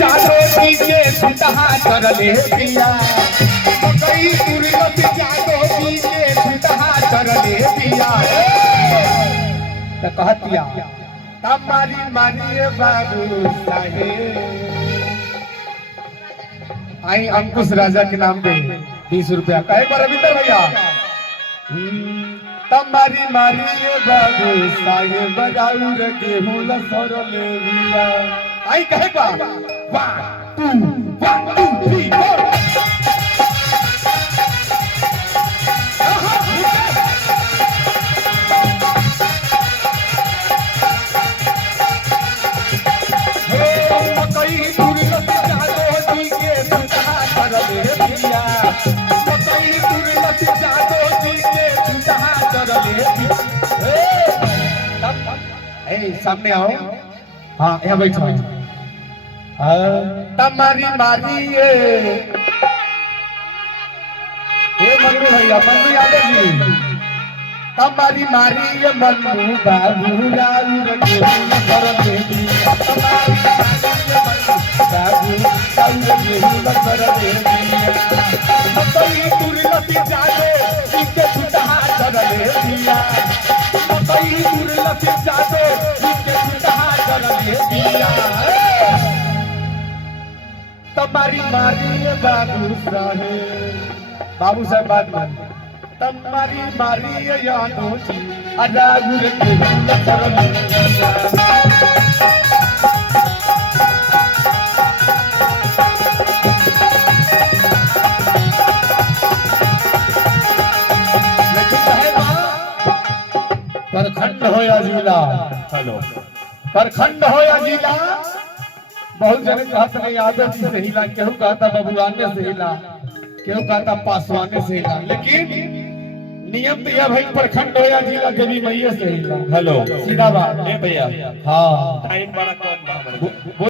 जादो जी के छुटहा करले पिया मकई दुर्लभ जादो जी के छुटहा करले पिया त कहतिया तमारी मानिए बाबू साहेब आई अंकुश राजा के नाम पे 20 रुपया कहे पर रविंदर भैया तमारी मारिए बाबू साहेब बजाउर गेहूं लसर ले बिया आई कहे बा 1 2 3 4 सामने आओ हाँ यहाँ बैठो तमारी मारी ये मन्नू भैया मन्नू यादव जी तमारी मारी ये मन्नू बाबू राउर गेहूं कर देवी तमारी मारी ये मन्नू बाबू राउर गेहूं कर देवी मकई दुर्लभ जादो इनके छुटहा कर देविया मकई दुर्लभ जादो तमारी मारी बाबू साहब बात मान तमारी मारी यादों जी अरागुर के प्रखंड हो या जिला हेलो प्रखंड हो या जिला बहुत जने कहते नहीं यादव जी से हिला केहू कहता बबुआने से हिला केहू कहता पासवाने से हिला लेकिन नियम तो यह भाई प्रखंड हो या जिला देवी मैया से हिला हेलो सीधा बात भैया हाँ टाइम बड़ा कम